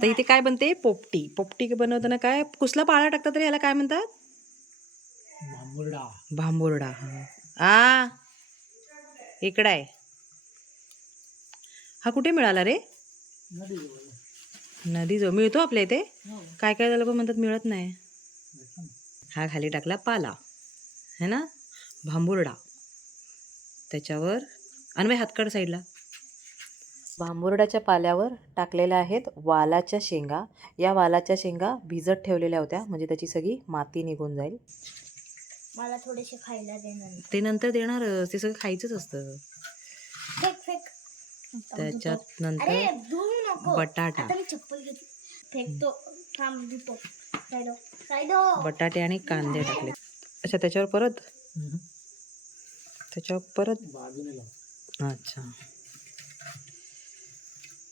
आता इथे काय बनते? पोपटी. पोपटी बनवताना काय कुसला पाळा टाकतात तरी याला काय म्हणतात? भांबुर्डा. हा. इकडं आहे. हा कुठे मिळाला रे? नदी जो मिळतो आपल्या इथे? काय काय लोक म्हणतात मिळत नाही. हा खाली टाकला पाला. है ना? भांबुर्डा. त्याच्यावर अनवे हातकड साईडला. भांबुर्डाच्या पाल्यावर टाकलेल्या आहेत वालाच्या शेंगा. या वालाच्या शेंगा भिजत ठेवलेल्या होत्या म्हणजे त्याची सगळी माती निघून जाईल. मला थोडेसे खायला दे नंतर. ते नंतर देणार ते सगळं खायचंच असतं. फेक फेक. त्याच्यात नंतर बटाटा. बटाटे आणि कांदे टाकले. अच्छा त्याच्यावर परत? त्याच्यावर परत? बाजूने लाव. अच्छा.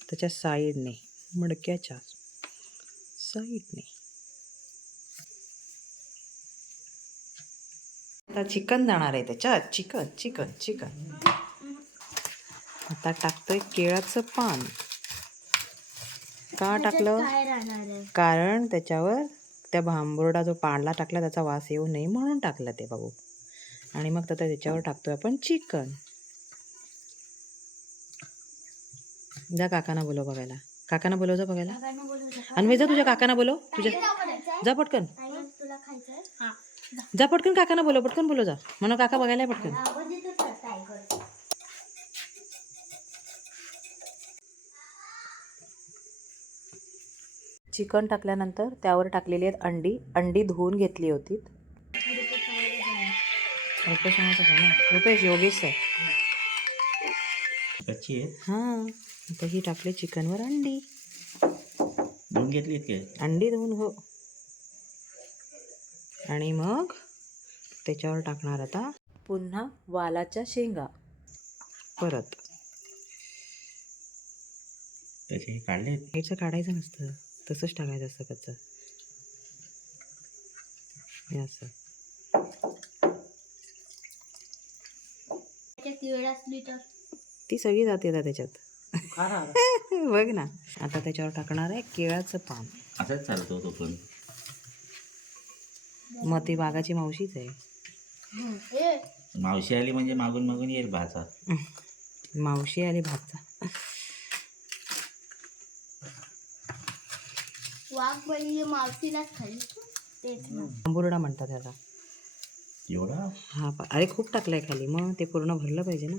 त्याच्या साईडने मडक्याच्या साईडने. आता चिकन जाणार आहे त्याच्यात. Chicken chicken chicken. आता टाकतोय केळाचं पान. का टाकलं? कारण त्याच्यावर त्या भांबुर्डा जो पांडला टाकला त्याचा वास येऊ नये म्हणून टाकलं ते बाबू. आणि मग आता त्याच्यावर टाकतोय आपण चिकन. जा काकांना बोलव बघायला. काकांना बोलव जा बघायला. अन्वे जा तुझ्या काकांना बोलव. तुझ्या जा पटकन. जा. पटकन काकांना बोलव पटकन बोलव जा. म्हणा काका बघायला पटकन. चिकन टाकल्यानंतर त्यावर टाकलेली आहेत अंडी. अंडी धुवून घेतली होती. रुपेश योगेश आहे कच्ची आहे हां. आता ही टाकली चिकनवर अंडी. धुवून घेतलीत काय अंडी धुवून हो. आणि मग त्याच्यावर टाकणार आता पुन्हा वालाच्या शेंगा. परत. त्याचे हे ह्याचं काढायचं नसतं. तसंच टाकायचं असतं कच्चं. हे असं. ती सगळी जाते आता त्याच्यात. बघ ना. आता त्याच्यावर टाकणार आहे केळाचं पान. असंच चालतो तो पण. मग ती बागाची मावशीच आहे. ए. मावशी आली म्हणजे मागून मागून येईल भाचा. मावशी आली वाघ म्हणजे खाली तेच ना. आंबुर्डा म्हणतात त्याला. एवढा? हा पा- अरे खूप टाकलाय खाली. मग ते पूर्ण भरलं पाहिजे ना.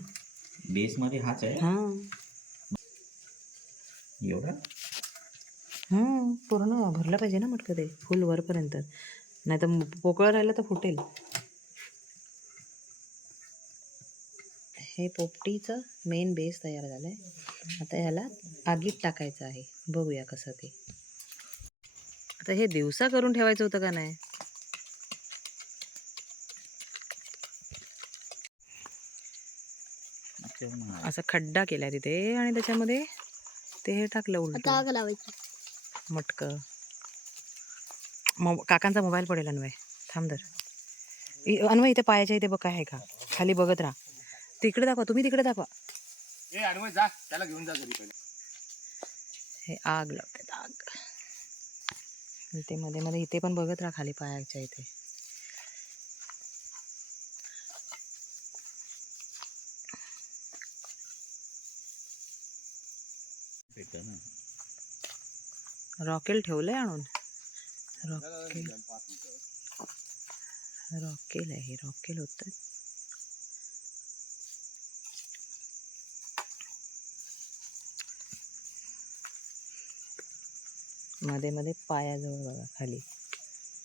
बेसमध्ये हाच आहे? हा. एवढा? हम्म, पूर्ण भरलं पाहिजे ना मटकं ते फुल वरपर्यंत. नाही तर पोकळ राहिलं तर फुटेल. हे पोपटीचं मेन बेस तयार झालंय. आता ह्याला आगीत टाकायचं आहे. बघूया कसं ते. आता हे दिवसा करून ठेवायचं होतं का नाही? असा खड्डा केला तिथे आणि त्याच्यामध्ये ते हे टाकलं उलट. आता आग लावायची. मटकं. मो काकांचा मोबाईल पडेल अन्वय. थांब दर इ- अन्वय इथे पायाच्या इथे बघ काय आहे का. खाली बघत राहा. तिकडे दाखवा तुम्ही तिकडे दाखवा. हे आग लावतात आग. इथे मध्ये मध्ये इथे पण बघत राहा खाली पायाच्या इथे भेटतं ना रॉकेल ठेवलंय आणून. रॉकेल. रॉकेल आहे रॉकेल होतं. मध्ये मध्ये पायाजवळ बघा खाली.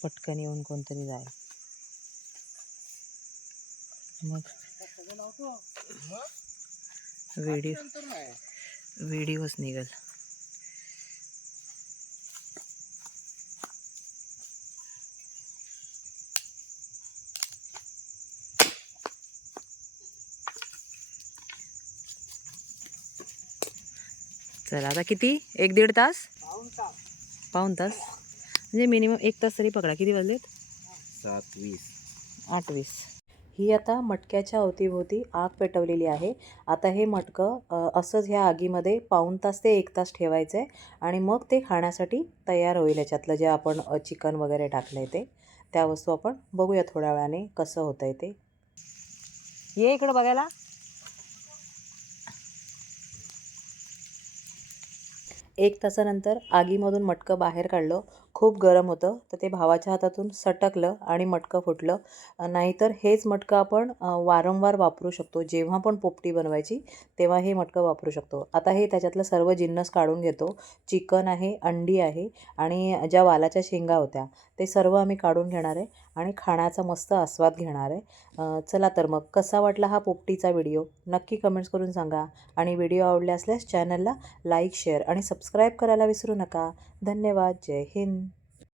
पटकन येऊन कोणतरी जाईल. मग व्हिडिओ व्हिडिओच निघल. चला आता किती? एक दीड तास? पाऊन तास. म्हणजे मिनिमम एक तास तरी पकडा. किती वाजलेत? सात वीस. आठ वीस. ही आता मटक्याच्या अवतीभोवती आग पेटवलेली आहे. आता हे मटकं असंच ह्या आगीमध्ये पाऊण तास ते एक तास ठेवायचं आहे आणि मग ते खाण्यासाठी तयार होईल याच्यातलं जे आपण चिकन वगैरे टाकलं आहे ते. त्या वस्तू आपण बघूया थोड्या वेळाने कसं होतं आहे ते. ये इकडं बघायला. एक तासानंतर आगीमधून मटकं बाहेर काढलं. खूप गरम होतं. तर ते भावाच्या हातातून सटकलं आणि मटकं फुटलं. नाहीतर हेच मटकं आपण वारंवार वापरू शकतो. जेव्हा पण पोपटी बनवायची तेव्हा हे मटकं वापरू शकतो. आता हे त्याच्यातलं सर्व जिन्नस काढून घेतो. चिकन आहे अंडी आहे आणि ज्या वालाच्या शेंगा होत्या ते सर्व आम्ही काढून घेणार आहे. आणि खाण्याचा मस्त आस्वाद घेणार आहे. चला तर मग कसा वाटला हा पोपटीचा व्हिडिओ? नक्की कमेंट्स करून सांगा. आणि व्हिडिओ आवडले असल्यास चॅनलला लाईक शेअर आणि सबस्क्राईब करायला विसरू नका. धन्यवाद. जय हिंद.